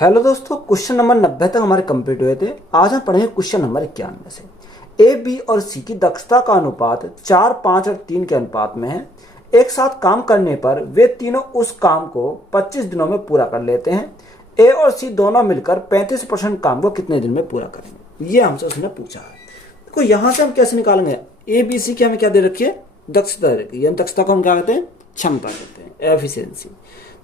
Hello दोस्तों, question number 90 तक हमारे कंप्लीट हुए थे। आज हम पढ़ेंगे क्वेश्चन नंबर 91 से। ए, बी और सी की दक्षता का अनुपात 4, 5 और 3 के अनुपात में है। एक साथ काम करने पर वे तीनों उस काम को 25 दिनों में पूरा कर लेते हैं। ए और सी दोनों मिलकर 35% काम को कितने दिन में पूरा करेंगे, ये हमसे उसने पूछा है। देखो यहाँ से हम कैसे निकालेंगे, ए बी सी की हमें क्या दे रखी है, दक्षता दे रखी है। दक्षता को हम क्या कहते हैं, क्षमता कहते हैं, एफिशिएंसी।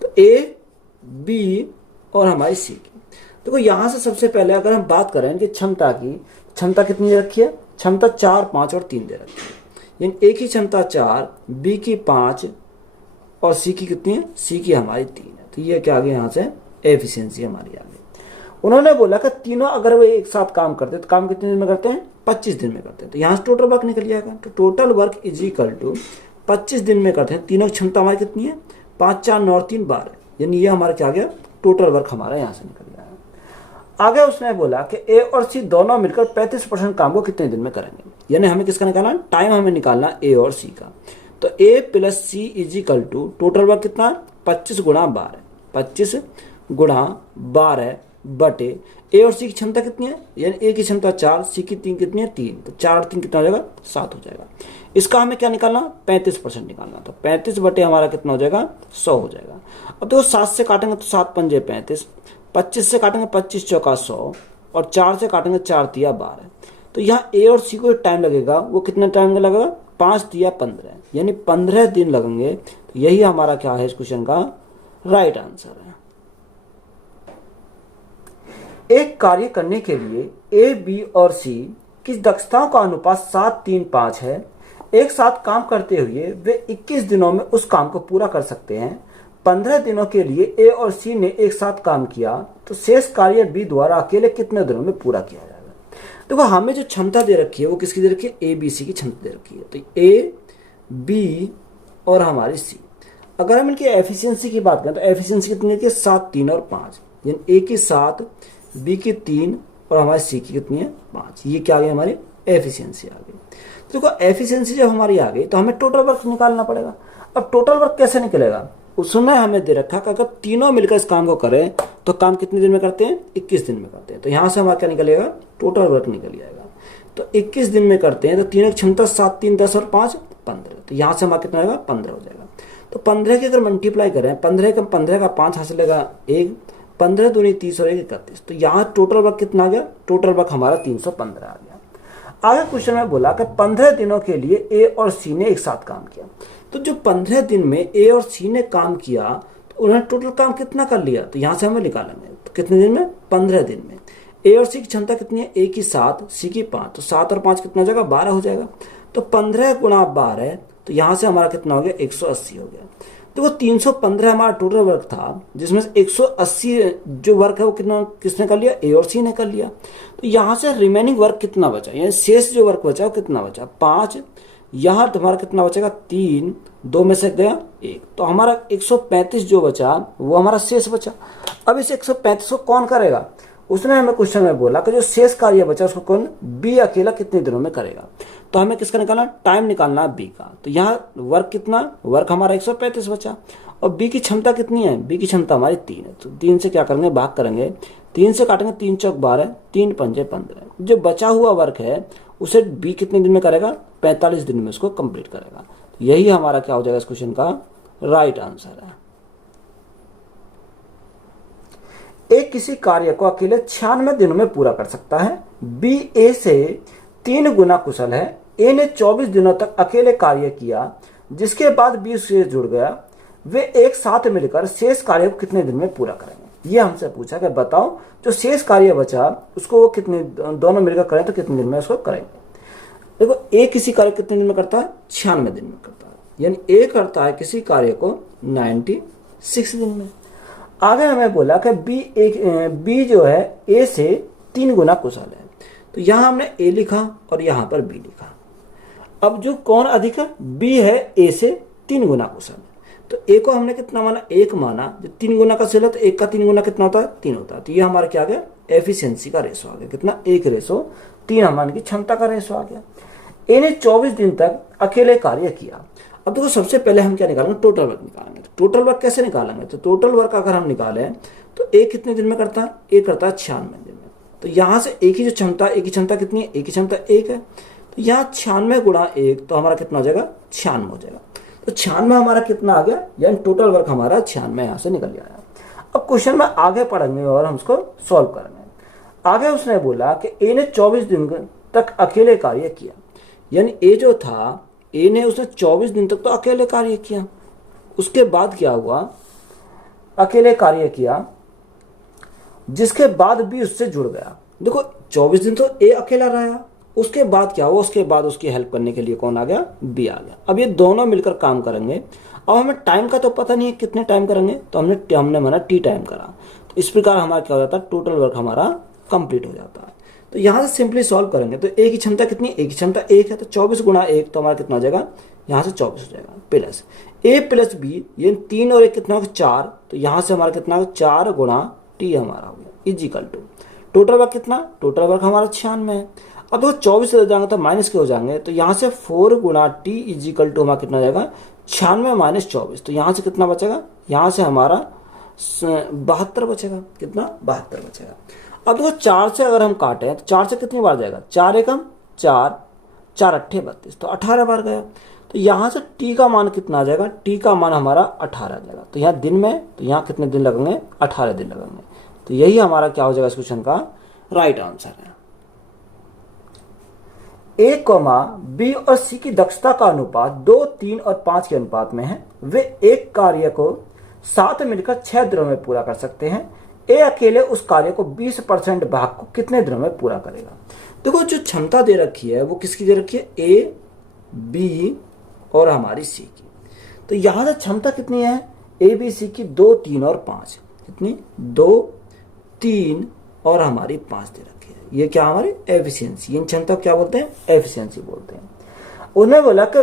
तो ए, बी और हमारी सी की। देखो यहाँ से सबसे पहले अगर हम बात करें कि क्षमता की, क्षमता कितनी दे रखी है, क्षमता 4, 5 और 3 दे रखी है। यानी ए की क्षमता 4, बी की 5 और सी की कितनी है, सी की हमारी 3 है। तो ये क्या आ गया, यहाँ से एफिशिएंसी हमारी आ गई। उन्होंने बोला कि तीनों अगर वे एक साथ काम करते तो काम कितने दिन में करते हैं, 25 दिन में करते हैं। तो यहाँ से टोटल वर्क निकल जाएगा। तो total work is equal to 25 दिन में करते हैं। तीनों क्षमता हमारी कितनी है, 5, 4, 9 और 3, 12। यानी ये हमारा क्या आ गया, टोटल वर्क हमारा यहाँ से निकल गया है। आगे उसने बोला कि ए और सी दोनों मिलकर 35% काम को कितने दिन में करेंगे। यानी हमें किसका निकालना, टाइम हमें निकालना ए और सी का। तो A plus C is equal to total work कितना, 25 गुणा 12, 25 गुणा 12 बटे ए और सी की क्षमता कितनी है, यानी ए की क्षमता 4, सी की 3 कितनी है, 3। तो 4 और 3 कितना हो जाएगा, 7 हो जाएगा। इसका हमें क्या निकालना, 35% निकालना। तो 35 बटे हमारा कितना हो जाएगा, 100 हो जाएगा। अब देखो 7 से काटेंगे तो 7 पंजे 35, 25 से काटेंगे 25 चौका 100 और 4 से काटेंगे 4 तिया 12। तो यहाँ ए और सी को टाइम लगेगा, वो कितना टाइम लगेगा, 5 तिया 15, यानी 15 दिन लगेंगे। तो यही हमारा क्या है इस क्वेश्चन का राइट आंसर है। एक कार्य करने के लिए ए, बी और सी की दक्षताओं का अनुपात 7, 3, 5 है। एक साथ काम करते हुए वे 21 दिनों में उस काम को पूरा कर सकते हैं। 15 दिनों के लिए ए और सी ने एक साथ काम किया तो शेष कार्य बी द्वारा अकेले कितने दिनों में पूरा किया जाएगा। देखो हमें जो क्षमता दे रखी है वो किसकी दे रखी है, ए बी सी की क्षमता दे रखी है। तो ए, बी और हमारी सी, अगर हम इनकी एफिशिएंसी की बात करें तो एफिशिएंसी कितनी है, 7, 3 और 5। यानी ए की 7, बी की 3 और हमारी सी की कितनी है, 5। ये क्या आ गई, हमारी एफिशिएंसी आ गई। तो देखो एफिशिएंसी जब हमारी आ गई तो हमें टोटल वर्क निकालना पड़ेगा। अब टोटल वर्क कैसे निकलेगा, उसमें हमें दे रखा कि अगर तीनों मिलकर इस काम को करें तो काम कितने दिन में करते हैं, 21 दिन में करते हैं। तो यहाँ से हमारा क्या निकलेगा, टोटल वर्क निकल जाएगा। तो 21 दिन में करते हैं तो तीनों की क्षमता 7, 3, 10 और 5, 15। तो यहाँ से हमारा कितना आएगा, 15 हो जाएगा। तो 15 की अगर मल्टीप्लाई करें, 15 का 5 हासिलेगा 1, 15 दूनी 30 और 1 31। तो यहाँ टोटल वर्क कितना आ गया, टोटल वर्क हमारा 315 आ गया। आगे क्वेश्चन में बोला कि 15 दिनों के लिए ए और सी ने एक साथ काम किया। तो जो 15 दिन में ए और सी ने काम किया तो उन्होंने टोटल काम कितना कर लिया, तो यहाँ से हमें निकालेंगे। तो कितने दिन में, 15 दिन में। ए और सी की क्षमता कितनी है, ए की 7, सी की 5। तो 7 और 5 कितना हो जाएगा, 12 हो जाएगा। तो 15 गुणा 12, तो यहाँ से हमारा कितना हो गया, 180 हो गया। देखो 315 हमारा टोटल वर्क था, जिसमें से 180 जो वर्क है वो कितना किसने कर लिया, ए और सी ने कर लिया। तो यहाँ से रिमेनिंग वर्क कितना बचा, यानी शेष जो वर्क बचा वो कितना बचा, 5। यहाँ हमारा कितना बचेगा, 3, 2 में से गया 1। तो हमारा 135 जो बचा वो हमारा शेष बचा। अब इस 135 को कौन करेगा, उसने हमें क्वेश्चन में बोला कि जो शेष कार्य बचा उसको कौन, बी अकेला कितने दिनों में करेगा। तो हमें किसका निकालना, टाइम निकालना बी का। तो यहाँ वर्क कितना, वर्क हमारा 135 बचा। और बी की क्षमता कितनी है, बी की क्षमता हमारी 3 है। तो 3 से क्या करेंगे, भाग करेंगे, 3 से काटेंगे 3 चौक 12, 3 पंजे 15। जो बचा हुआ वर्क है उसे बी कितने दिन में करेगा, 45 दिन में उसको कंप्लीट करेगा। तो यही हमारा क्या हो जाएगा इस क्वेश्चन का राइट आंसर है। ए किसी कार्य को अकेले 96 दिनों में पूरा कर सकता है। बी ए से 3 गुना कुशल है। ए ने 24 दिनों तक अकेले कार्य किया, जिसके बाद बी से जुड़ गया। वे एक साथ मिलकर शेष कार्य को कितने दिन में पूरा करेंगे। ये हमसे पूछा कि बताओ जो शेष कार्य बचा उसको वो कितने, दोनों मिलकर करें तो कितने दिन में उसको करेंगे। देखो ए किसी कार्य कितने दिन में करता है, 96 दिन में करता है। यानी ए करता है किसी कार्य को 96 दिन में। आगे हमें बोला कि बी जो है ए से 3 गुना कुशल है। तो यहाँ हमने ए लिखा और यहाँ पर बी लिखा। अब जो कौन अधिक है, बी है ए से 3 गुना कुशल। तो ए को हमने कितना माना, 1 माना। जो 3 गुना का सेल है तो 1 का 3 गुना कितना होता है, 3 होता है। तो ये हमारा क्या आ गया, एफिशिएंसी का रेशो आ गया, कितना, 1:3 हमारे की क्षमता का रेशो आ गया। ए ने 24 दिन तक अकेले कार्य किया। अब देखो सबसे पहले हम क्या निकालेंगे, टोटल वर्क निकालेंगे। तो टोटल वर्क कैसे निकालेंगे, तो टोटल वर्क अगर हम निकालें तो ए कितने दिन में करता है, ए करता है 96 दिन में। तो यहाँ से एक ही जो क्षमता, एक ही क्षमता कितनी है, एक ही क्षमता एक है, तो यहाँ 96 गुणा 1 तो हमारा कितना हो जाएगा, 96 हो जाएगा। तो 96 हमारा कितना आ गया, यानी टोटल वर्क हमारा 96 यहाँ से निकल आया। अब क्वेश्चन में आगे पढ़ेंगे और हम उसको सॉल्व करेंगे। आगे उसने बोला कि ए ने 24 दिन तक अकेले कार्य किया, यानी ए जो था, ए ने उसने 24 दिन तक तो अकेले कार्य किया। उसके बाद क्या हुआ, अकेले कार्य किया, जिसके बाद बी उससे जुड़ गया। देखो 24 दिन तो ए अकेला रहा, उसके बाद क्या हुआ, उसके बाद उसकी हेल्प करने के लिए कौन आ गया, बी आ गया। अब ये दोनों मिलकर काम करेंगे। अब हमें टाइम का तो पता नहीं है कितने टाइम करेंगे, तो हमने माना टी टाइम करा। तो इस प्रकार हमारा क्या हो जाता है, टोटल वर्क हमारा कंप्लीट हो जाता है। तो यहाँ से सिंपली सॉल्व करेंगे। तो ए की क्षमता कितनी, ए की क्षमता 1 है, तो 24 गुणा 1 तो हमारा कितना हो जाएगा, यहाँ से 24 हो जाएगा, प्लस ए प्लस बी, ये 3 और 1 कितना होगा 4, तो यहाँ से हमारा कितना होगा 4 गुणा टी हमारा हो गया, इजिकल टू टोटल वर्क कितना, टोटल वर्क हमारा 96 है। अब देखो 24 से जाएंगे तो माइनस के हो जाएंगे, तो यहाँ से 4 गुणा टी इजिकल टू हमारा कितना हो जाएगा 96 माइनस 24, तो यहाँ से कितना बचेगा, यहाँ से हमारा 72 बचेगा, कितना 72 बचेगा। अब देखो 4 से अगर हम काटें तो 4 से कितनी बार जाएगा, 4 एकम 4, 4 अट्ठे 32, तो 18 बार गया। तो यहाँ से टी का मान कितना आ जाएगा, टी का मान हमारा 18 आ जाएगा। तो यहाँ दिन में, तो यहाँ कितने दिन लगेंगे, 18 दिन लगेंगे। तो यही हमारा क्या हो जाएगा इस क्वेश्चन का राइट आंसर है। ए कॉमा बी और सी की दक्षता का अनुपात 2, 3 और 5 के अनुपात में है। वे एक कार्य को साथ मिलकर 6 दिनों में पूरा कर सकते हैं। ए अकेले उस कार्य को 20% भाग को कितने दिनों में पूरा करेगा। देखो जो क्षमता दे रखी है वो किसकी दे रखी है, ए, बी और हमारी सी की। तो यहां से क्षमता कितनी है, ए बी सी की 2, 3 और 5, कितनी 2, 3 और हमारी 5 दे रखी है। ये क्या हमारी एफिशिएंसी, इन क्षमता क्या बोलते हैं, एफिशिएंसी बोलते हैं। उन्होंने बोला कि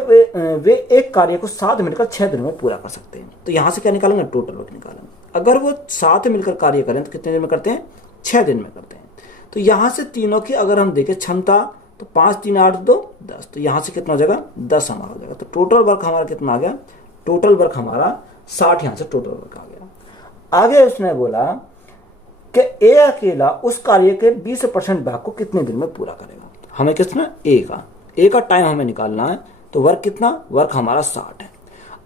वे एक कार्य को साथ मिलकर 6 दिनों में पूरा कर सकते हैं। तो यहां से क्या निकालेंगे, टोटल वर्क निकालेंगे। अगर वो साथ मिलकर कार्य करें तो कितने दिन में करते हैं, 6 दिन में करते हैं। तो यहां से तीनों की अगर हम देखें क्षमता, तो 5, 3, 8, 2, 10, तो यहां से कितना हो जाएगा 10 हमारा हो जाएगा। तो टोटल वर्क हमारा कितना आ गया, टोटल वर्क हमारा 60, यहां से टोटल वर्क आ गया। आगे उसने बोला कि ए अकेला उस कार्य के 20% भाग को कितने दिन में पूरा करेगा। हमें कितना, ए का टाइम हमें निकालना है। तो वर्क कितना, वर्क हमारा 60 है।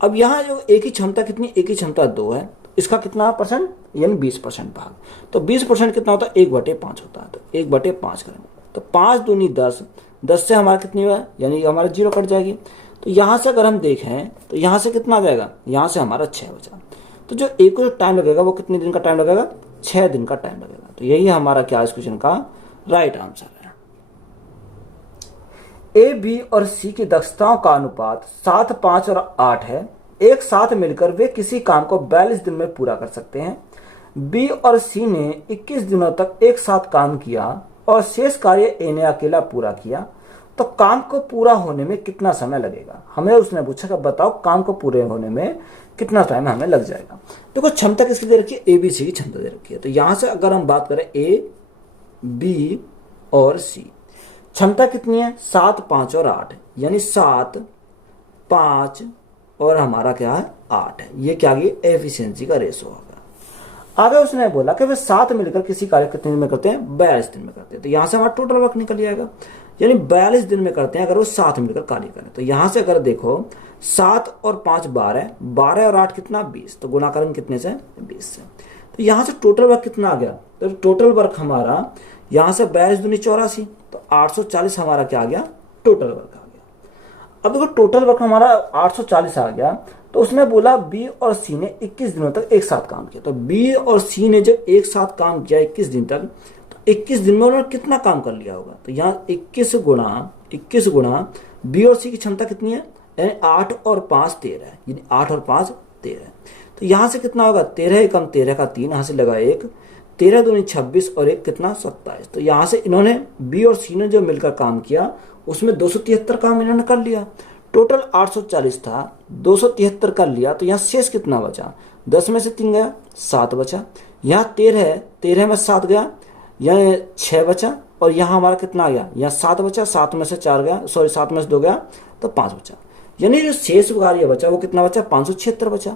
अब यहाँ जो ए की क्षमता कितनी, ए की क्षमता 2 है, इसका कितना परसेंट, यानी 20% भाग। तो 20% कितना होता है, 1/5 होता है। तो 1/5 करेंगे, तो 5 दूनी 10, 10 से हमारा कितनी हुआ, यानी हमारा 0 कट जाएगी। तो यहाँ से अगर हम देखें तो यहाँ से कितना आ जाएगा, यहाँ से हमारा 6 बचा। तो जो ए को जो टाइम लगेगा वो कितने दिन का टाइम लगेगा, 6 दिन का टाइम लगेगा। तो यही हमारा क्या इस क्वेश्चन का राइट आंसर है। ए, बी और सी की दक्षताओं का अनुपात 7, 5 और 8 है। एक साथ मिलकर वे किसी काम को 42 दिन में पूरा कर सकते हैं। बी और सी ने 21 दिनों तक एक साथ काम किया और शेष कार्य ए ने अकेला पूरा किया, तो काम को पूरा होने में कितना समय लगेगा। हमें उसने पूछा कि बताओ काम को पूरे होने में कितना टाइम हमें लग जाएगा। देखो क्षमता किसकी दे रखी है, ए बी सी की क्षमता दे रखी है। तो यहां से अगर हम बात करें ए, बी और सी, क्षमता कितनी है 7, 5 और 8, यानी 7, 5 और हमारा क्या है 8 है। ये क्या है, एफिशिएंसी का रेशो होगा। आगे उसने बोला कि वे साथ मिलकर किसी कार्य कितने दिन में करते हैं, 42 दिन में करते हैं। तो यहां से हमारा टोटल वर्क निकल जाएगा, यानी 42 दिन में करते हैं अगर वो साथ मिलकर कार्य करें। तो यहां से अगर देखो 7 और 5 12, 12 और 8 कितना 20, तो गुणा करेंगे कितने से, 20 से। तो यहां से टोटल वर्क कितना आ गया, तो टोटल वर्क हमारा यहां से 42 दूनी 84, तो 840 हमारा क्या आ गया, टोटल वर्क आ गया। अब देखो टोटल वर्क हमारा 840 आ गया। तो उसने बोला बी और सी ने 21 दिनों तक एक साथ काम किया। तो बी और सी ने जब एक साथ काम किया 21 दिन तक, तो 21 दिन में उन्होंने कितना काम कर लिया होगा। तो यहाँ 21 गुणा बी और सी की क्षमता कितनी है, यानी 8 और 5 13, यानी 8 और 5 13। तो यहाँ से कितना होगा, 13 एकम 13 का 3, यहाँ से लगा 1, 13 दूनी 26 और 1 कितना 27। तो यहाँ से इन्होंने बी और सी ने जो मिलकर काम किया उसमें 273 काम इन्होंने कर लिया। टोटल 840 था, 273 कर लिया। तो यहाँ शेष कितना बचा, 10 में से 3 गया 7 बचा। यहाँ 13 है, 13 में 7 गया, यहाँ 6 बचा। और यहाँ हमारा कितना आ गया, यहाँ 7 बचा, 7 में से 4 गया, सॉरी 7 में से 2 गया, तो 5 बचा। यानी जो शेष कार्य बचा वो कितना बचा, 576 बचा।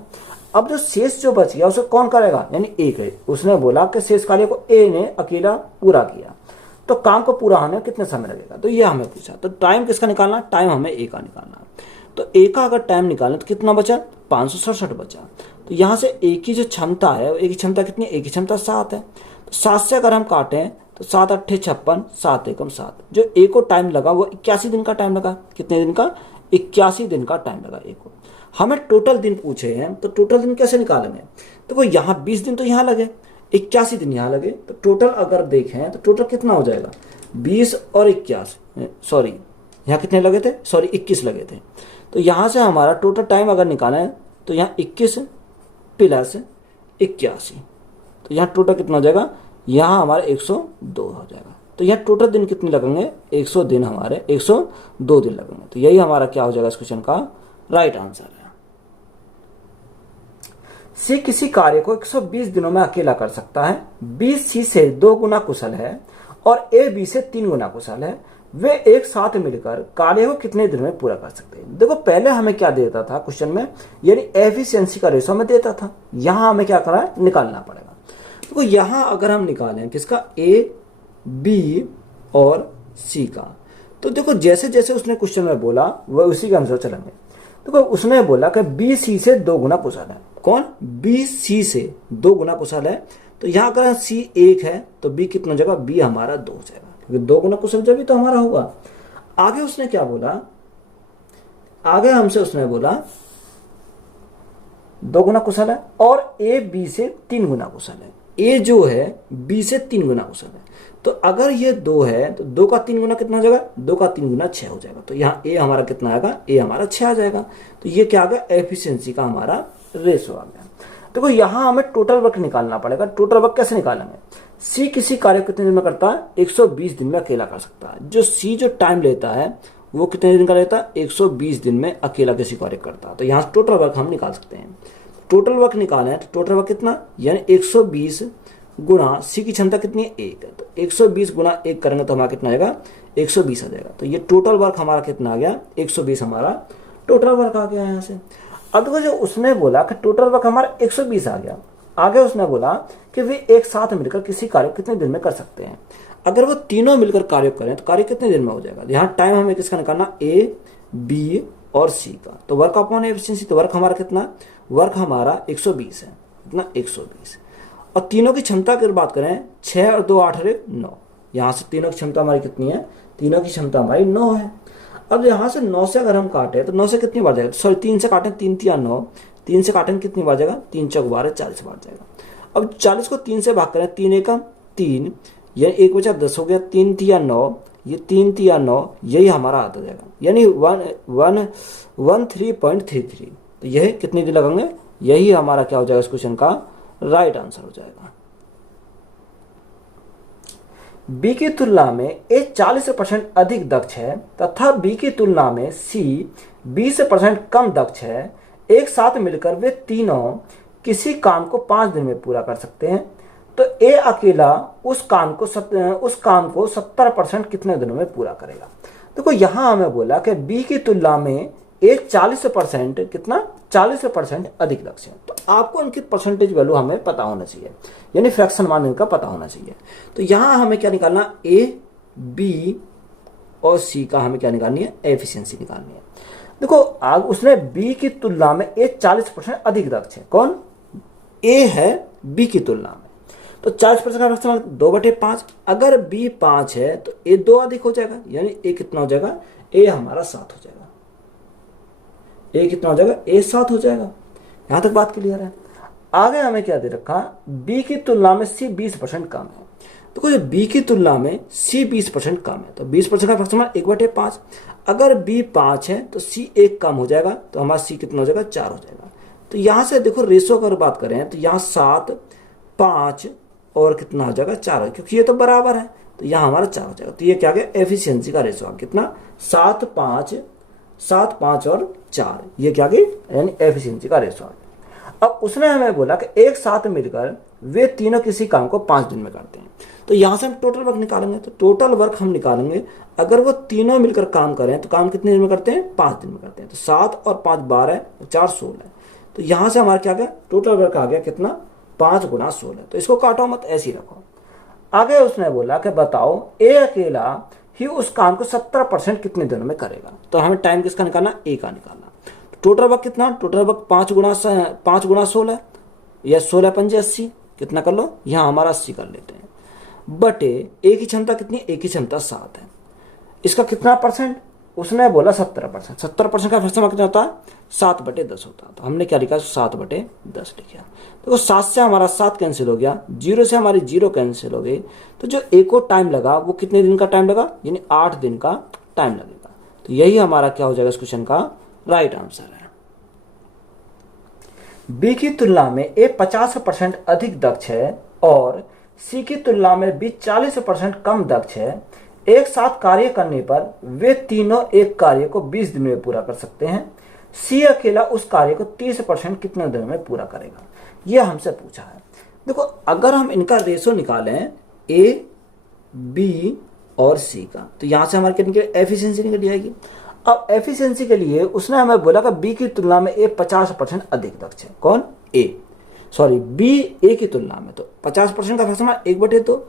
अब जो शेष जो बच गया उसे कौन करेगा, यानी ए है। उसने बोला कि शेष कार्य को ए ने अकेला पूरा किया, तो काम को पूरा होने में कितना समय लगेगा, तो ये हमें पूछा। तो टाइम किसका निकालना, टाइम हमें ए का निकालना। तो ए का अगर टाइम निकालें तो कितना बचा, 567 बचा। तो यहाँ से ए की जो क्षमता है, ए की क्षमता कितनी है, ए की क्षमता 7 है। तो 7 से अगर हम काटें तो 7 8 56, 7 एकम 7। जो ए को टाइम लगा वो 81 दिन का टाइम लगा। कितने दिन का, 81 दिन का टाइम लगा ए को। हमें टोटल दिन पूछे हैं, तो टोटल दिन कैसे निकालेंगे। देखो यहाँ 20 दिन तो यहाँ लगे, 81 दिन यहाँ लगे, तो टोटल अगर देखें तो टोटल कितना हो जाएगा, 20 और 81, सॉरी यहाँ कितने लगे थे, सॉरी 21 लगे थे। तो यहाँ से हमारा टोटल टाइम अगर निकालें है तो यहाँ 21 प्लस 81, तो यहाँ टोटल कितना हो जाएगा, यहाँ हमारा 102 हो जाएगा। तो यहाँ टोटल दिन कितने लगेंगे, 100 दिन, हमारे 102 दिन लगेंगे। तो यही हमारा क्या हो जाएगा इस क्वेश्चन का राइट आंसर है। सी किसी कार्य को 120 दिनों में अकेला कर सकता है, बी सी से 2 गुना कुशल है और ए बी से 3 गुना कुशल है। वे एक साथ मिलकर कार्य को कितने दिन में पूरा कर सकते हैं। देखो पहले हमें क्या देता था क्वेश्चन में, यानी एफिशिएंसी का रेशो में देता था। यहां हमें क्या करना है, निकालना पड़ेगा। देखो यहां अगर हम निकालें किसका, ए बी और सी का, तो देखो जैसे जैसे उसने क्वेश्चन में बोला वह उसी के अनुसार चलेंगे। देखो उसने बोला कि बी सी से 2 गुना कुशल है। कौन, बी सी से 2 गुना कुशल है। तो यहाँ अगर सी 1 है तो बी कितना हो जाएगा, बी हमारा 2 हो जाएगा, क्योंकि 2 गुना कुशल जब भी तो हमारा होगा। आगे उसने क्या बोला, आगे हमसे उसने बोला 2 गुना कुशल है और ए बी से 3 गुना कुशल है। ए जो है बी से 3 गुना कुशल है। तो अगर ये 2 है तो 2 का 3 गुना कितना हो जाएगा, 2 का 3 गुना 6 हो जाएगा। तो यहाँ ए हमारा कितना आएगा, ए हमारा 6 आ जाएगा। तो ये क्या आ गया, एफिशिएंसी का हमारा रेशो आ गया। देखो यहाँ हमें टोटल वर्क निकालना पड़ेगा। टोटल वर्क कैसे निकालेंगे, सी किसी कार्य को कितने दिन में करता है, 120 दिन में अकेला कर सकता है। जो सी जो टाइम लेता है वो कितने दिन का लेता है, 120 दिन में अकेला किसी कार्य करता है। तो यहाँ टोटल वर्क हम निकाल सकते हैं। टोटल वर्क निकालें तो टोटल वर्क कितना, यानी 120 गुणा सी की क्षमता कितनी है, 1 है। तो 120 गुणा 1 करेंगे तो हमारा कितना आएगा, 120 आ जाएगा। तो ये टोटल वर्क हमारा कितना आ गया, 120 हमारा टोटल वर्क आ गया यहाँ से। अब देखो जो उसने बोला कि टोटल वर्क हमारा 120 आ गया, आगे उसने बोला कि वे एक साथ मिलकर किसी कार्य को कितने दिन में कर सकते हैं। अगर वो तीनों मिलकर कार्य करें तो कार्य कितने दिन में हो जाएगा। यहाँ टाइम हमें किसका निकालना, ए बी और सी का। तो वर्क अपॉन एफिशिएंसी, तो वर्क हमारा कितना, वर्क हमारा 120 है, कितना 120। और तीनों की क्षमता की बात करें, 6 और 2 8 और 1 9। यहाँ से तीनों की क्षमता हमारी कितनी है, तीनों की क्षमता हमारी 9 है। अब यहाँ से 9 से अगर हम काटें तो 9 से कितनी बार जाएगा, सॉरी 3 से काटें, 3 3 9, 3 से काटें कितनी बार जाएगा, 3 चौक 12, 40 बार जाएगा। अब 40 को 3 से भाग करें, 3 एकम 3, यानी 1 बचा 10 हो गया, 3 3 9, ये 3 3 9, यही हमारा आता जाएगा, यानी 13.33। तो यही कितने दिन लगेंगे, यही हमारा क्या हो जाएगा इस क्वेश्चन का राइट आंसर हो जाएगा। बी की तुलना में ए 40% अधिक दक्ष है तथा बी की तुलना में सी 20% कम दक्ष है। एक साथ मिलकर वे तीनों किसी काम को 5 दिन में पूरा कर सकते हैं। तो ए अकेला उस काम को 70% कितने दिनों में पूरा करेगा। देखो यहां हमें बोला कि बी की तुलना में ए 40% कितना, 40% अधिक दक्ष है। तो आपको उनकी परसेंटेज वैल्यू हमें पता होना चाहिए, यानी फ्रैक्शन मान इनका पता होना चाहिए। तो यहां हमें क्या निकालना, ए बी और सी का हमें क्या निकालनी है, एफिशिएंसी निकालनी है। देखो उसने बी की तुलना में ए 40% अधिक दक्ष है। कौन, ए है बी की तुलना में। तो 40% का फ्रैक्शन 2/5। अगर बी 5 है तो ए 2 अधिक हो जाएगा, यानी ए कितना हो जाएगा, ए हमारा 7 हो जाएगा। ए कितना हो जाएगा, ए 7 हो जाएगा। यहां तक बात क्लियर है। आगे हमें क्या दे रखा, बी की तुलना में सी 20% कम है। तो जो बी की तुलना में सी 20% कम है, तो 20% का फ्रैक्शन 1/5। अगर बी 5 है तो सी 1 कम हो जाएगा, तो हमारा सी कितना हो जाएगा, 4 हो जाएगा। तो यहां से देखो रेशो अगर बात करें तो यहाँ 7 5 और कितना हो जाएगा, 4, क्योंकि ये तो बराबर है, तो यहाँ हमारा 4 हो जाएगा। तो ये क्या गया, एफिशिएंसी का रेशो कितना, 7 5 और 4, ये क्या गई, यानी एफिशिएंसी का रेशो आ गया। अब उसने हमें बोला कि एक साथ मिलकर वे तीनों किसी काम को 5 दिन में करते हैं। तो यहां से हम टोटल वर्क निकालेंगे। तो टोटल वर्क हम निकालेंगे, अगर वो तीनों मिलकर काम करें तो काम कितने दिन में करते हैं, 5 दिन में करते हैं। तो 7 और 5 12, 4 16। तो यहां से हमारा क्या गया, टोटल वर्क आ गया कितना, 5 गुणा 16। तो इसको काटो मत, ऐसे ही रखो। आगे उसने बोला कि बताओ ए अकेला ही उस काम को 70% कितने दिनों में करेगा। तो हमें टाइम किसका निकालना, ए का निकालना। टोटल वर्क कितना, टोटल वर्क 5 गुणा 16 या 16 पंजे 80, कितना कर लो, यहाँ हमारा 80 कर लेते हैं, बटे ए की क्षमता कितनी, ए की क्षमता 7 है। इसका कितना परसेंट, उसने बोला 70%। 70% का फैसला कितना होता है, 7/10 होता है। तो हमने क्या लिखा, 7/10 लिखा। देखो 7 से हमारा 7 कैंसिल हो गया, 0 से हमारी 0 कैंसिल हो गई। तो जो ए को टाइम लगा वो कितने दिन का टाइम लगा, यानी 8 दिन का टाइम लगेगा। तो यही हमारा क्या हो जाएगा इस क्वेश्चन का राइट आंसर है। बी की तुलना में ए 50% अधिक दक्ष है और सी की तुलना में बी 40% कम दक्ष है। एक साथ कार्य करने पर वे तीनों एक कार्य को 20 दिन में पूरा कर सकते हैं। सी अकेला उस कार्य को 30% कितने दिन में पूरा करेगा, यह हमसे पूछा है। देखो अगर हम इनका रेशो निकालें ए, बी और सी का, तो यहां से हमारे कितनी एफिशिएंसी निकल जाएगी। अब एफिशिएंसी के लिए उसने हमें बोला कि बी की तुलना में ए 50% अधिक दक्ष है। कौन, ए, सॉरी बी ए की तुलना में। तो 50% का फैसला 1/2।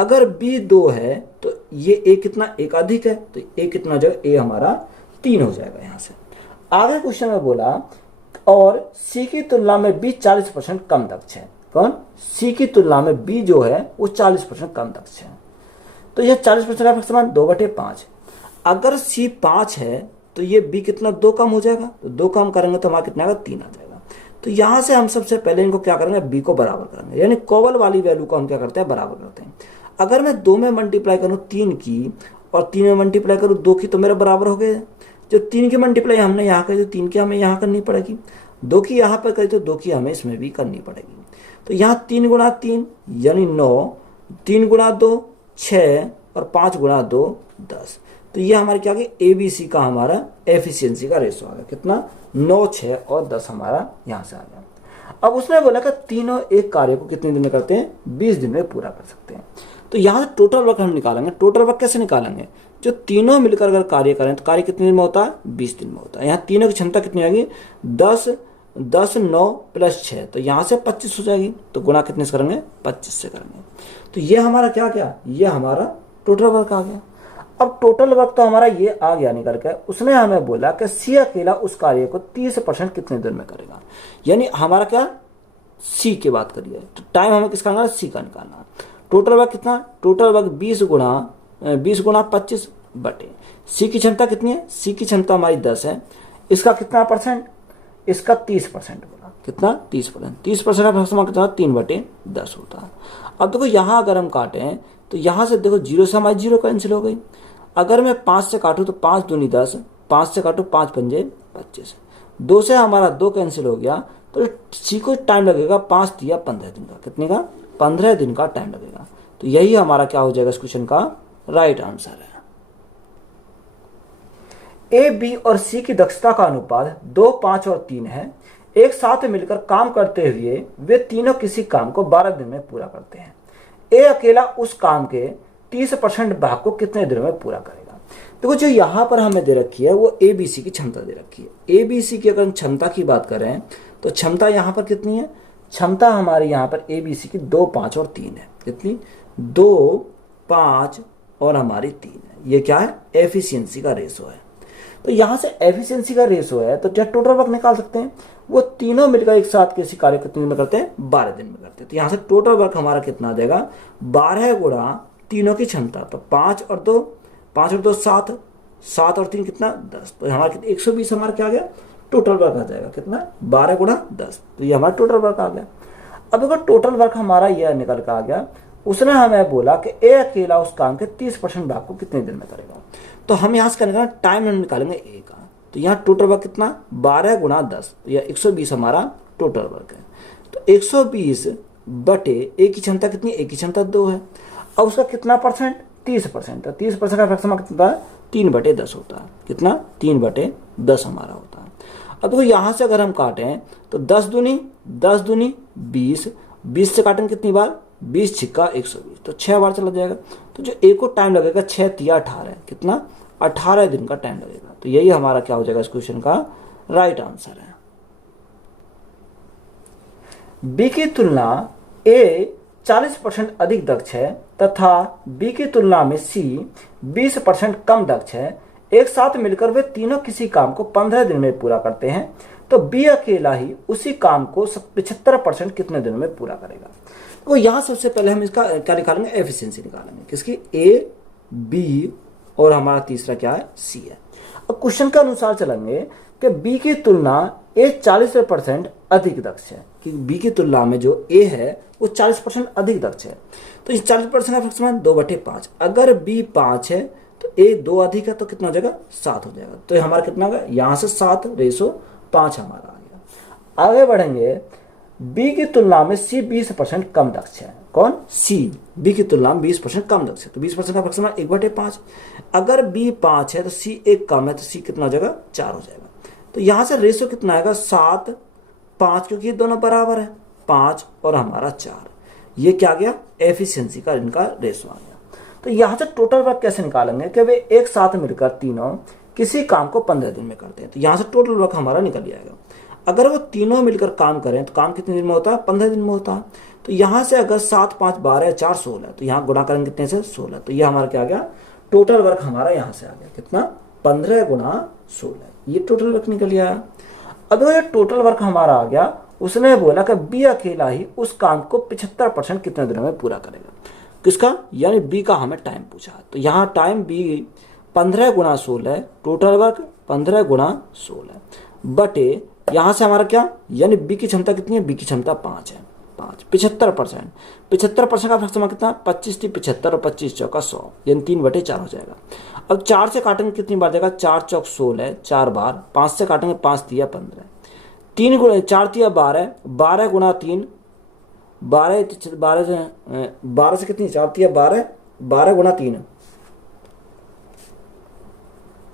अगर बी 2 है तो ये ए कितना, एक अधिक है, तो ए कितना हो जाएगा, ए हमारा 3 हो जाएगा। यहां से आगे क्वेश्चन में बोला और सी की तुलना में बी 40% कम दक्ष है। कौन, सी की तुलना में बी जो है वो 40% कम दक्ष है। तो ये 40% का फैसला 2/5। अगर सी 5 है तो ये बी कितना, 2 कम हो जाएगा। तो 2 कम करेंगे तो हमारा कितना आएगा, 3 आ जाएगा। तो यहां से हम सबसे पहले इनको क्या करेंगे, बी को बराबर करेंगे, यानी कोवल वाली वैल्यू को हम क्या करते हैं, बराबर करते हैं। अगर मैं 2 में मल्टीप्लाई करूं 3 की और 3 में मल्टीप्लाई करूं 2 की, तो मेरे बराबर हो गए। जो 3 की मल्टीप्लाई हमने यहाँ करी, तो 3 की हमें यहाँ करनी पड़ेगी। 2 की यहाँ पर करी तो 2 की हमें इसमें भी करनी पड़ेगी। तो यहाँ 3 गुणा 3 यानी 9, 3 गुणा 2 6 और 5 गुणा 2 10। तो ये हमारे क्या गया, ए बी सी का हमारा एफिशिएंसी का रेशो आ गया कितना, 9, 6 और 10 हमारा यहाँ से आ गया। अब उसने बोला कि तीनों एक कार्य को कितने दिन में करते हैं, 20 दिन में पूरा कर सकते हैं। तो यहाँ से टोटल वर्क हम निकालेंगे। टोटल वर्क कैसे निकालेंगे, जो तीनों मिलकर अगर कार्य करें तो कार्य कितने दिन में होता है, 20 दिन में होता है। यहाँ तीनों की क्षमता कितनी आएगी, 10, 10, 9 प्लस 6, तो यहाँ से 25 हो जाएगी। तो गुणा कितने से करेंगे, 25 से करेंगे। तो ये हमारा क्या गया, ये हमारा टोटल वर्क आ गया। अब टोटल वर्क तो हमारा ये आ गया निकल के। उसने हमें बोला कि सी अकेला उस कार्य को 30% कितने दिन में करेगा, यानी हमारा क्या, सी की बात करिए तो टाइम हमें किसका निकालना, सी का निकालना। टोटल वर्क कितना, टोटल वर्क 20 गुणा 25 बटे सी की क्षमता कितनी है, सी की क्षमता हमारी 10 है। इसका कितना परसेंट, इसका 30% बोला, कितना 30%। 30% का फैसला कितना, 3/10 होता है। अब देखो यहाँ अगर हम काटें तो यहाँ से देखो 0 से हमारी 0 कैंसिल हो गई। अगर मैं 5 से काटूँ तो 5 दूनी 10, 5 से काटूँ 5 पंजे 25, 2 से हमारा 2 कैंसिल हो गया। तो सी को टाइम लगेगा 5 या 15 दिन का, कितने का, 15 दिन का टाइम लगेगा। तो यही हमारा क्या हो जाएगा इस क्वेश्चन का राइट आंसर है। ए, बी और सी की दक्षता का अनुपात 2, 5 और 3 है। एक साथ मिलकर काम करते हुए वे तीनों किसी काम को 12 दिन में पूरा करते हैं। ए अकेला उस काम के 30% भाग को कितने दिनों में पूरा करेगा। देखो जो यहाँ पर हमें दे रखी है वो ए बी सी की क्षमता दे रखी है। ए बी सी की अगर क्षमता की बात करें तो क्षमता यहाँ पर कितनी है, क्षमता हमारी यहाँ पर ए बी सी की 2, 5 और 3 है। कितनी, 2, 5 और हमारी 3 है। ये क्या है, एफिशिएंसी का रेशो है। तो यहाँ से एफिशिएंसी का रेशो है तो क्या टोटल वर्क निकाल सकते हैं। वो तीनों मिलकर एक साथ किसी कार्य को कितने दिन में करते हैं, 12 दिन में करते हैं। तो यहाँ से टोटल वर्क हमारा कितना देगा, 12 गुणा तीनों की क्षमता, तो 5 और 2 7, 7 और 3 कितना, 10। तो हमारा 120 हमारा क्या आ गया, टोटल वर्क आ जाएगा कितना, 12 गुणा 10। तो ये हमारा टोटल वर्क आ गया। अब अगर टोटल वर्क हमारा यह निकल कर आ गया, उसने हमें बोला कि ए अकेला उस काम के 30% भाग को कितने दिन में करेगा। तो हम यहाँ से क्या निकालेंगे, टाइम निकालेंगे ए का। तो यहाँ टोटल वर्क कितना, 12 गुणा 10 या 120 हमारा टोटल वर्क है। तो 120 बटे ए की क्षमता कितनी, ए की क्षमता 2 है। अब उसका कितना परसेंट, 30%। तो 30% का फैक्टर कितना है, 3/10 होता है। कितना, 3/10 हमारा होता है। अब देखो यहाँ से अगर हम काटें तो 10 दूनी 20, 20 से काटेंगे कितनी बार, 20 छिक्का 120, तो 6 बार चला जाएगा। तो जो ए को टाइम लगेगा 6 तिया 18, कितना, 18 दिन का टाइम लगेगा। तो यही हमारा क्या हो जाएगा इस क्वेश्चन का राइट आंसर है। बी की तुलना ए 40% अधिक दक्ष है तथा बी की तुलना में सी 20% कम दक्ष है, एक साथ मिलकर वे तीनों किसी काम को 15 दिन में पूरा करते हैं, तो बी अकेला ही उसी काम को 75% कितने दिन में पूरा करेगा। तो यहाँ सबसे पहले हम इसका क्या निकालेंगे, एफिशिएंसी निकालेंगे किसकी, ए, बी और हमारा तीसरा क्या है, सी है। अब क्वेश्चन के अनुसार चलेंगे कि बी की तुलना ए 40% अधिक दक्ष है, कि बी की तुलना में जो ए है वो 40% अधिक दक्ष है। तो इस 40% का फ्रैक्शन 2/5। अगर बी 5 है तो ए 2 अधिक है तो कितना हो जाएगा, 7 हो जाएगा। तो हमारा कितना होगा, यहाँ से 7:5 हमारा आ गया। आगे बढ़ेंगे, बी की तुलना में सी 20% कम दक्ष है। कौन, सी, बी की तुलना में 20% कम दक्ष है, तो 20% का फ्रैक्शन 1/5। अगर बी 5 है तो सी 1 कम है, तो सी कितना हो जाएगा, 4 हो जाएगा। तो यहाँ से रेशो कितना आएगा, 7:5, क्योंकि ये दोनों बराबर है, 5 और हमारा 4। ये क्या गया, एफिशिएंसी का इनका रेशो आ गया। तो यहाँ से टोटल वर्क कैसे निकालेंगे कि वे एक साथ मिलकर तीनों किसी काम को 15 दिन में करते हैं। तो यहाँ से टोटल वर्क हमारा निकल जाएगा। अगर वो तीनों मिलकर काम करें तो काम कितने दिन में होता है, 15 दिन में होता है। तो यहाँ से अगर 7, 5, 12, 4, 16, तो यहाँ गुणा करेंगे कितने से, 16। तो ये हमारा क्या आ गया, टोटल वर्क हमारा यहाँ से आ गया कितना, 15 × 16। ये टोटल वर्क निकल गया। अब ये टोटल वर्क हमारा आ गया, उसने बोला कि बी अकेला ही उस काम को 75% कितने दिनों में पूरा करेगा। किसका, यानी बी का हमें टाइम पूछा। तो यहाँ टाइम बी 15 × 16, टोटल वर्क 15 × 16 बटे यहाँ से हमारा क्या, यानी बी की क्षमता कितनी है, बी की क्षमता 5 है, 5 75%। 75% का फ्रैक्शन कितना, 25 × 75 और 25 × 100, यानी 3/4 हो जाएगा। अब 4 से काटेंगे कितनी बार जाएगा, 4 × 16, 4 बार। 5 से काटेंगे 5 × 3 = 15, 3 × 4 × 12, 12 × 3, 12 से कितनी, 4 × 12, 12 × 3।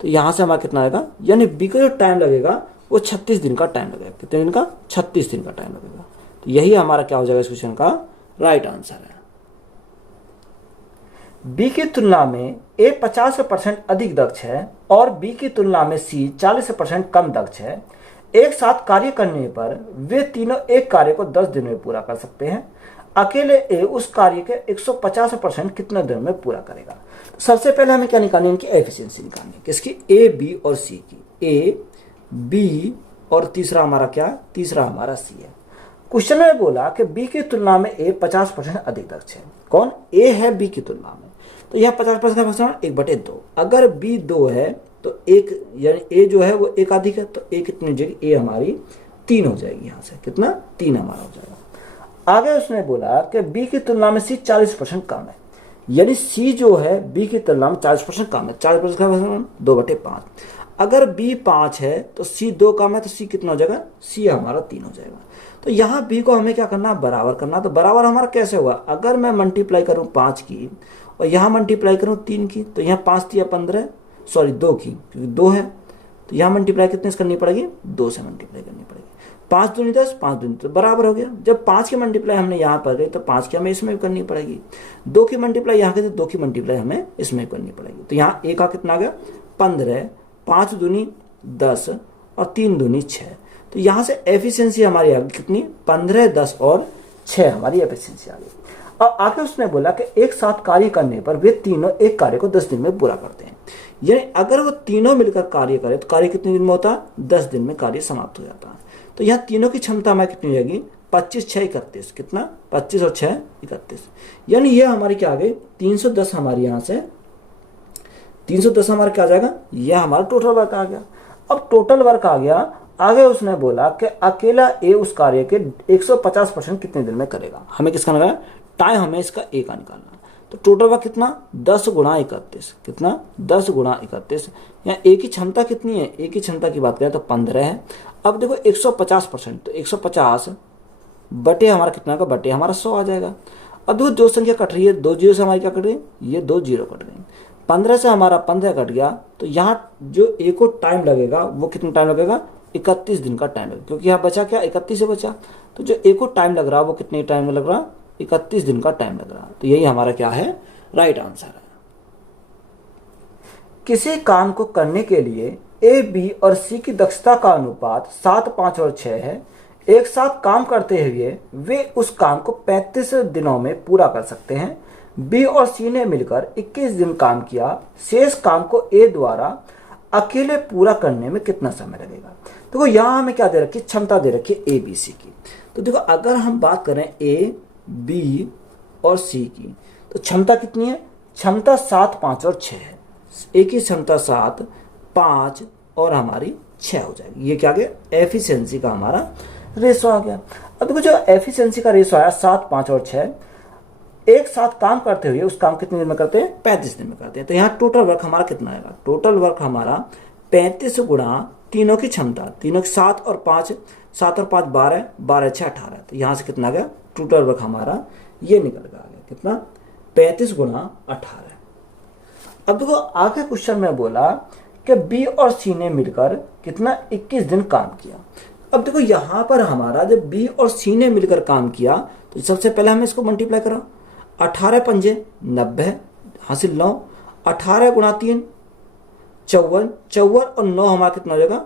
तो यहाँ से हमारा कितना आएगा, यानी बी का जो टाइम लगेगा वो 36 दिन का टाइम लगेगा। कितने दिन का, 36 दिन का टाइम लगेगा। तो यही हमारा क्या हो जाएगा इस क्वेश्चन का राइट आंसर है। बी की तुलना में ए 50% अधिक दक्ष है और बी की तुलना में सी 40% कम दक्ष है। एक साथ कार्य करने पर वे तीनों एक कार्य को 10 दिन में पूरा कर सकते हैं। अकेले ए उस कार्य के 150% कितने दिन में पूरा करेगा। सबसे पहले हमें क्या निकालनी है, इनकी एफिशिएंसी निकालनी है। किसकी, ए, बी और सी की। ए, बी और तीसरा हमारा क्या, तीसरा हमारा सी है। क्वेश्चन में बोला कि बी की तुलना में ए 50% अधिक दक्ष है। कौन, ए है बी की तुलना में। तो यह 50% का फ्रैक्शन 1/2। अगर बी 2 है तो एक, यानी ए जो है वो एक अधिक है, तो ए कितनी हो जाएगी, ए हमारी 3 हो जाएगी। यहाँ से कितना, 3 हमारा हो जाएगा। आगे उसने बोला कि बी की तुलना में सी 40% कम है, यानी सी जो है बी की तुलना में 40% कम है। 40% का फ्रैक्शन 2/5। अगर बी 5 है तो सी 2 कम है, तो सी कितना हो जाएगा, सी हमारा 3 हो जाएगा। तो यहाँ बी को हमें क्या करना, बराबर करना। तो बराबर हमारा कैसे होगा, अगर मैं मल्टीप्लाई करूँ 5 की और यहाँ मल्टीप्लाई करूँ 3 की, तो यहाँ 5 × 3 = 15, सॉरी 2 की, क्योंकि 2 है तो यहाँ मल्टीप्लाई कितने से करनी पड़ेगी, 2 से मल्टीप्लाई करनी पड़ेगी। 5 दूनी 10, 5 दूनी तो बराबर हो गया। जब 5 की मल्टीप्लाई हमने यहाँ पर गई तो 5 की हमें इसमें भी करनी पड़ेगी। 2 की मल्टीप्लाई यहाँ की, तो 2 की मल्टीप्लाई हमें इसमें करनी पड़ेगी। तो यहाँ ए का कितना आ गया, 15, 5 दूनी 10 और 3 दूनी 6। तो यहाँ से एफिशिएंसी हमारी आ गई कितनी, 15, 10 और 6 हमारी एफिशिएंसी आ गई। और आगे उसने बोला कि एक साथ कार्य करने पर वे तीनों एक कार्य को 10 दिन में पूरा करते हैं। यानी अगर वो तीनों मिलकर कार्य करें तो कार्य कितने दिन में होता है, 10 दिन में कार्य समाप्त हो जाता है। तो यहाँ तीनों की क्षमता हमारी कितनी हो जाएगी, 25, 6, 31। कितना, 25 और 6, 31। यानी ये हमारी क्या आ गई, 310 हमारी यहाँ से 310 हमारा क्या आ जाएगा, यह हमारा टोटल वर्क आ गया। अब टोटल वर्क आ गया, आगे उसने बोला कि अकेला ए उस कार्य के 150% कितने दिन में करेगा। हमें किसका निकालना, टाइम हमें इसका ए का निकालना। तो टोटल वर्क कितना, 10 × 31। कितना, 10 × 31। यहाँ ए की क्षमता कितनी है, ए की क्षमता की बात करें तो 15 है। अब देखो 150%, तो 150 बटे हमारा कितना का, बटे हमारा 100 आ जाएगा। अब देखो 2 संख्या कट रही है, 2 जीरो से हमारी क्या कट रही, ये 2 जीरो कट गई। 15 से हमारा 15 कट गया, तो यहाँ जो ए को टाइम लगेगा वो कितना टाइम लगेगा, 31 दिन का टाइम लगेगा, क्योंकि यहाँ बचा क्या, 31 से बचा। तो जो ए को टाइम लग रहा है वो कितने टाइम में लग रहा, 31 दिन का टाइम लग रहा। तो यही हमारा क्या है, राइट आंसर है। किसी काम को करने के लिए ए, बी और सी की दक्षता का अनुपात 7, 5 और 6 है। एक साथ काम करते हुए वे उस काम को 35 दिनों में पूरा कर सकते हैं। बी और सी ने मिलकर 21 दिन काम किया, शेष काम को ए द्वारा अकेले पूरा करने में कितना समय लगेगा। देखो यहाँ हमें क्या दे रखी है, क्षमता दे रखी है ए बी सी की। तो देखो अगर हम बात करें ए बी और सी की, तो क्षमता कितनी है, क्षमता 7, 5 और 6 है। एक ही क्षमता 7, 5 और हमारी 6 हो जाएगी। ये क्या आ गया, एफिशिएंसी का हमारा रेशो आ गया। अब देखो जो एफिशिएंसी का रेशो आया 7, 5 और 6, एक साथ काम करते हुए उस काम कितने दिन में करते हैं, 35 दिन में करते हैं। तो यहाँ टोटल वर्क हमारा कितना आएगा, टोटल वर्क हमारा 35 गुणा तीनों की क्षमता, तीनों की 7 और 5, 7 और 5 12, 12 6 18। तो यहाँ से कितना आ गया, टोटल वर्क हमारा ये निकल गया, कितना 35 गुणा 18। अब देखो आगे क्वेश्चन में बोला कि बी और सी ने मिलकर कितना 21 दिन काम किया। अब देखो यहाँ पर हमारा जब बी और सी ने मिलकर काम किया तो सबसे पहले हमें इसको मल्टीप्लाई करो, 18 पंजे 90 हासिल 9, 18 गुणा 3 54, 54 और 9 हमारा कितना हो जाएगा,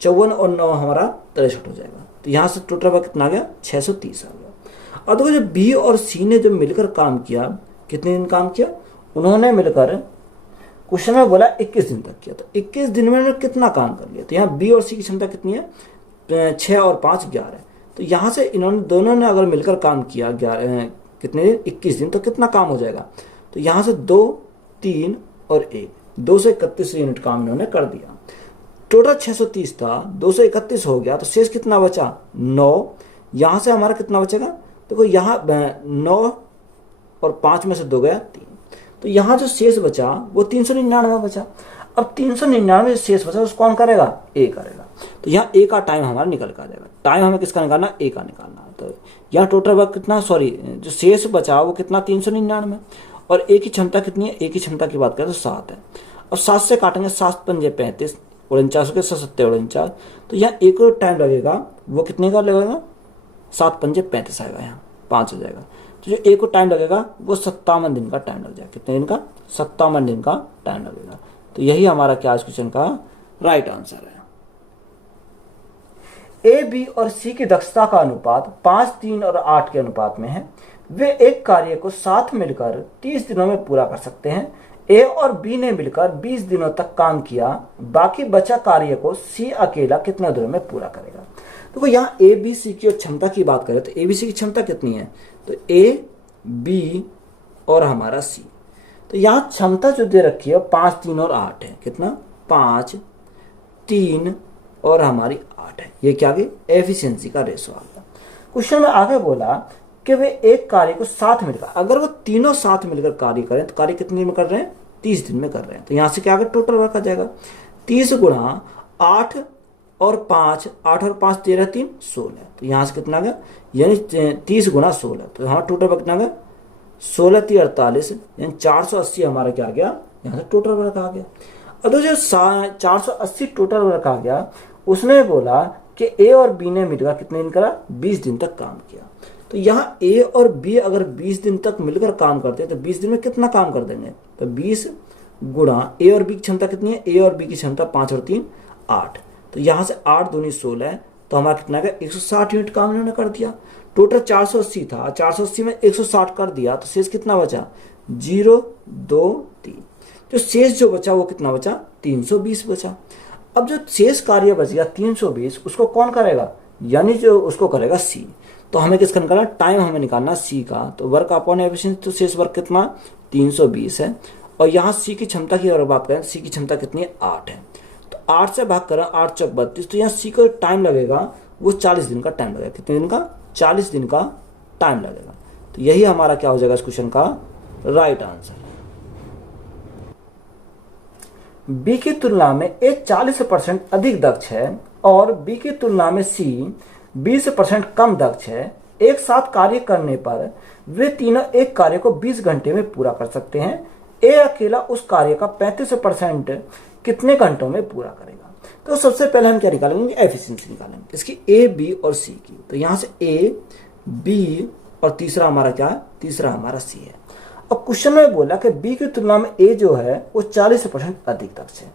54 और 9 हमारा 63 हो जाएगा। तो यहाँ से टोटल वर्क कितना आ गया, 630 आ गया। और देखो जब बी और सी ने जब मिलकर काम किया, कितने दिन काम किया, उन्होंने मिलकर क्वेश्चन में बोला 21 दिन तक किया। तो 21 दिन में उन्होंने कितना काम कर लिया। तो यहाँ बी और सी की क्षमता कितनी है, 6 और 5 11। तो यहाँ से इन्होंने दोनों ने अगर मिलकर काम किया 11 कितने दिन, 21 दिन, तो कितना काम हो जाएगा। तो यहाँ से 2, 3 और 1, 231 यूनिट काम इन्होंने कर दिया। टोटल 630 था, 231 हो गया, तो शेष कितना बचा 9। यहाँ से हमारा कितना बचेगा, देखो यहाँ 9 और 5 में से 2 गया 3, तो यहाँ जो शेष बचा वो 399 बचा। अब 399 शेष बचा उसको कौन करेगा, ए करेगा। तो यहाँ ए का टाइम हमारा निकल कर जाएगा। टाइम हमें किसका निकालना, ए का निकालना। तो यहाँ टोटल वर्क कितना, सॉरी जो शेष बचा वो कितना 399, और ए की क्षमता कितनी है, ए की क्षमता की बात करें तो 7 है। और 7 से काटेंगे, 7 पंजे 35, 49 के 7 7 49। तो यहाँ एक और टाइम लगेगा, वो कितने का लगेगा, 7 पंजे 35 आएगा, यहाँ 5 हो जाएगा। तो जो एक को टाइम लगेगा वो 57 दिन का टाइम लग जाएगा। कितने दिन का, 57 दिन का टाइम लगेगा। तो यही हमारा क्या इस क्वेश्चन का राइट आंसर है। ए बी और सी की दक्षता का अनुपात 5, 3 और 8 के अनुपात में है। वे एक कार्य को साथ मिलकर 30 दिनों में पूरा कर सकते हैं। ए और बी ने मिलकर 20 दिनों तक काम किया, बाकी बचा कार्य को सी अकेला कितने दिनों में पूरा करेगा। देखो यहाँ ए बी सी की क्षमता की बात करें तो ए बी सी की क्षमता कितनी है, तो ए बी और हमारा सी। तो यहाँ क्षमता जो दे रखी है 5, 3 और 8 है। कितना, 5, 3 और हमारी 8 है। ये क्या गई, एफिशिएंसी का रेशो आ गया। क्वेश्चन में आगे बोला कि वे एक कार्य को साथ मिलकर, अगर वो तीनों साथ मिलकर कार्य करें तो कार्य कितने दिन में कर रहे हैं, 30 दिन में कर रहे हैं। तो यहाँ से क्या टोटल वर्क आ जाएगा, 30 गुणा 8 और 5, 8 और 5 13, 3 16। तो यहाँ से कितना आ गया, यानी 30 गुणा 16। तो हमारा टोटल वर्क कितना आ गया, 16 3 48, यानी 480 हमारा क्या आ गया, यहाँ से टोटल वर्क आ गया। अब जो 480 टोटल वर्क आ गया, उसने बोला कि ए और बी ने मिलकर कितने दिन करा, 20 दिन तक काम किया। तो यहाँ ए और बी अगर 20 दिन तक मिलकर काम करते हैं तो 20 दिन में कितना काम कर देंगे, तो 20 गुणा ए और बी की क्षमता कितनी है, ए और बी की क्षमता 5 और 3 8। तो यहाँ से 8 दूनी 16, तो हमारा कितना गया, 160 यूनिट काम इन्होंने कर दिया। टोटल 480 था, 480 में 160 कर दिया, तो शेष कितना बचा, 0 2 3। जो शेष जो बचा वो कितना बचा, 320 बचा। अब जो शेष कार्य बच गया 320, उसको कौन करेगा, यानी जो उसको करेगा सी। तो हमें किसका निकालना, टाइम हमें निकालना सी का। तो वर्क अपॉन एफिशिएंसी, तो शेष वर्क कितना 320 है। और यहाँ सी की क्षमता की अगर बात करें, सी की क्षमता कितनी है, 8 है। तो 8 से भाग करें, 8 चौक 32, तो यहाँ सी का टाइम लगेगा वो 40 दिन का टाइम लगेगा। कितने दिन का, 40 दिन का टाइम लगेगा। तो यही हमारा क्या हो जाएगा इस क्वेश्चन का राइट आंसर। बी की तुलना में ए 40% अधिक दक्ष है और बी की तुलना में सी 20% कम दक्ष है। एक साथ कार्य करने पर वे तीनों एक कार्य को 20 घंटे में पूरा कर सकते हैं। ए अकेला उस कार्य का 35% कितने घंटों में पूरा करेगा। तो सबसे पहले हम क्या निकालेंगे, एफिशिएंसी निकालेंगे इसकी, ए बी और सी की। तो यहाँ से ए बी और तीसरा हमारा क्या है, तीसरा हमारा सी है। अब क्वेश्चन में बोला कि बी की तुलना में ए जो है वो 40% अधिक दक्ष है।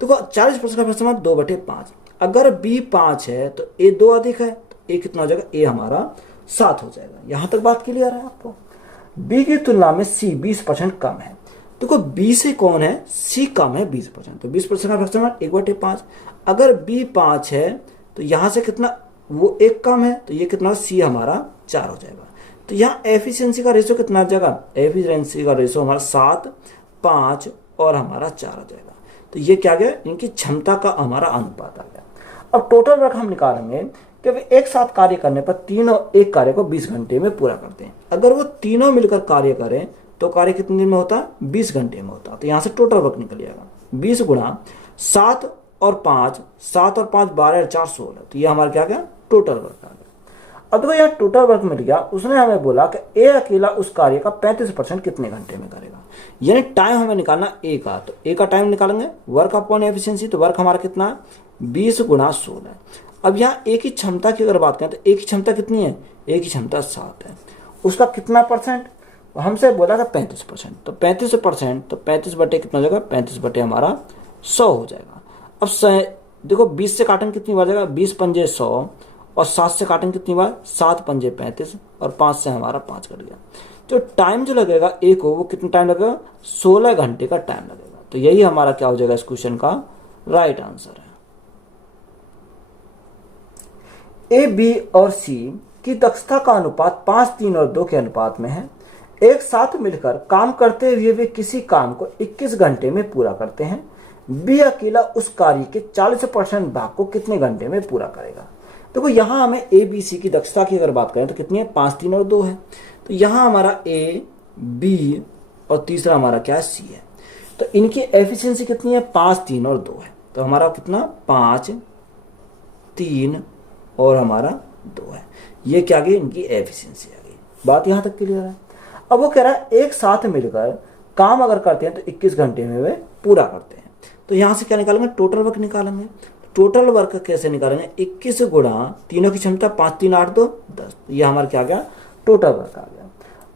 तो 40% का 2/5। अगर बी 5 है तो ए 2 अधिक है, तो ए कितना हो जाएगा, ए हमारा 7 हो जाएगा। यहां तक बात क्लियर है आपको। बी की तुलना में सी 20% कम है। देखो बी से कौन है, सी कम है 20%, तो 20% का फ्रैक्शन 1/5। अगर बी 5 है तो यहां से कितना, वो 1 कम है, तो ये कितना, सी हमारा 4 हो जाएगा। तो यहाँ एफिशिएंसी का रेशो कितना आ जाएगा, एफिशिएंसी का रेशो हमारा 7, 5 और हमारा 4 आ जाएगा। तो ये क्या गया, इनकी क्षमता का हमारा अनुपात आ गया। अब टोटल वर्क हम निकालेंगे कि वे एक साथ कार्य करने पर तीनों एक कार्य को 20 घंटे में पूरा करते हैं। अगर वो तीनों मिलकर कार्य करें तो कार्य कितने दिन में होता है, 20 घंटे में होता है। तो यहाँ से टोटल वर्क निकल जाएगा 20 गुणा 7 और 5, 7 और 5 12 और 4 16। तो ये हमारा क्या गया, टोटल वर्क आ गया। अब देखो यहाँ टोटल वर्क मिल गया, उसने हमें बोला कि ए अकेला उस कार्य का 35% कितने घंटे में करेगा, यानी टाइम हमें निकालना ए का। तो ए का टाइम निकालेंगे, वर्क अपॉन एफिशिएंसी, तो वर्क हमारा कितना है 20 गुणा 16। अब यहाँ ए की क्षमता की अगर बात करें तो ए की क्षमता कितनी है, ए की क्षमता 7 है, उसका कितना परसेंट, हमसे बोला था 35%, तो 35%, तो 35 बटे कितना हो जाएगा, 35 बटे हमारा 100 हो जाएगा। अब देखो 20 से काटेंगे कितनी बार जाएगा, 20 पंजे 100, और 7 से काटेंगे कितनी बार, 7 पंजे 35, और 5 से हमारा 5 कट गया। तो टाइम जो लगेगा ए को, वो कितना टाइम लगेगा, 16 घंटे का टाइम लगेगा। तो यही हमारा क्या हो जाएगा इस क्वेश्चन का राइट आंसर है। ए, बी और सी की दक्षता का अनुपात 5, 3 और 2 के अनुपात में है। एक साथ मिलकर काम करते हुए वे किसी काम को 21 घंटे में पूरा करते हैं। बी अकेला उस कार्य के 40% भाग को कितने घंटे में पूरा करेगा। देखो यहाँ हमें ए, बी, सी की दक्षता की अगर बात करें तो कितनी है, 5, 3 और 2 है। तो यहाँ हमारा ए, बी और तीसरा हमारा क्या है, सी है। तो इनकी एफिशिएंसी कितनी है, 5, 3 और 2 है। तो हमारा कितना, 5, 3 और हमारा 2 है। ये क्या गई, इनकी एफिशिएंसी आ गई। बात यहाँ तक क्लियर है। अब वो कह रहा है एक साथ मिलकर काम अगर करते हैं तो 21 घंटे में वे पूरा करते हैं। तो यहाँ से क्या निकालेंगे, टोटल वर्क निकालेंगे। टोटल वर्क कैसे निकालेंगे, 21 गुणा तीनों की क्षमता 5, 3, 8, 2, 10। ये हमारा क्या गया, टोटल वर्क आ गया।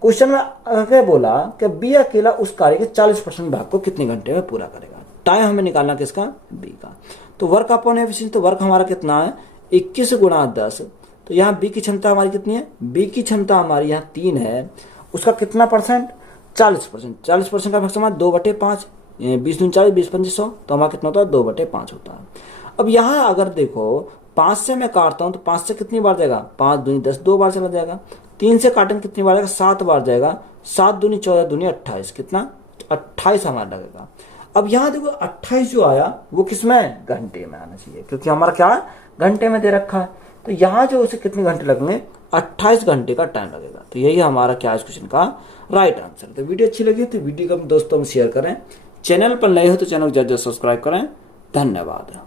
क्वेश्चन में आगे बोला कि बी अकेला उस कार्य के 40% भाग को कितने घंटे में पूरा करेगा। टाइम हमें निकालना किसका, बी का। तो वर्क अपॉन एफिशिएंसी, तो वर्क हमारा कितना है, 21 गुणा 10। तो यहाँ बी की क्षमता हमारी कितनी है, बी की क्षमता हमारी यहाँ 3 है, उसका कितना परसेंट, 40%। 40% का फ्रैक्शन 2/5, 20 दूनी 40, 20 पंजे 100, तो हमारा कितना होता है, 2/5 होता है। अब यहाँ अगर देखो 5 से मैं काटता हूँ तो 5 से कितनी बार जाएगा, 5 दूनी 10, 2 बार चला जाएगा। 3 से काटेंगे कितनी बार जाएगा, 7 बार जाएगा। 7 दूनी 14, दूनी 28, कितना 28 हमारा लगेगा। अब यहाँ देखो 28 जो आया वो किसमें, घंटे में आना चाहिए, क्योंकि हमारा क्या है, घंटे में दे रखा है। तो यहाँ जो उसे कितने घंटे लगेंगे, 28 घंटे का टाइम लगेगा। तो यही हमारा क्या इस क्वेश्चन का राइट आंसर। तो वीडियो अच्छी लगी तो वीडियो को दोस्तों में शेयर करें, चैनल पर नए हो तो चैनल को जल्द सब्सक्राइब करें। धन्यवाद।